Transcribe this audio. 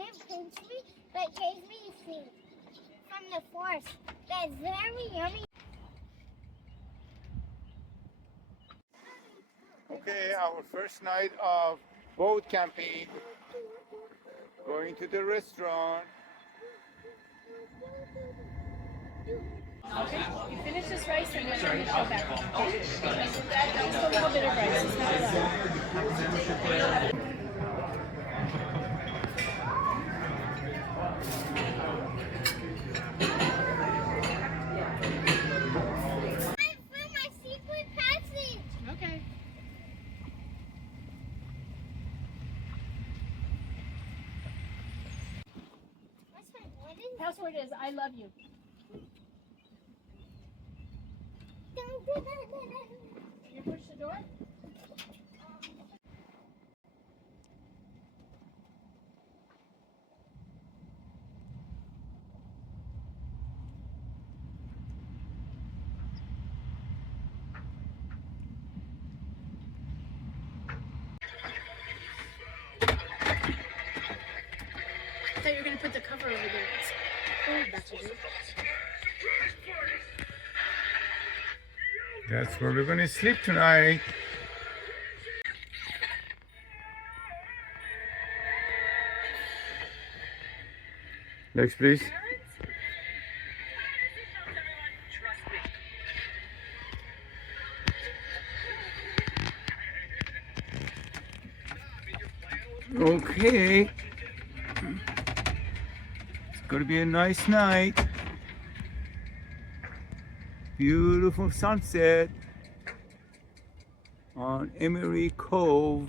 didn't pinch me, but gave me food from the forest. That's very yummy. Okay, our first night of boat camping. Going to the restaurant. Okay, you finish this rice and then you go back. Just a little bit of rice. It's not a lot. My secret passage. Okay. What's my wooden? Password is I love you. Don't do that. You push the door? I thought you were going to put the cover over there. It's cold back there. That's where we're going to sleep tonight. Next, please. Okay. It's going to be a nice night. Beautiful sunset on Emery Cove.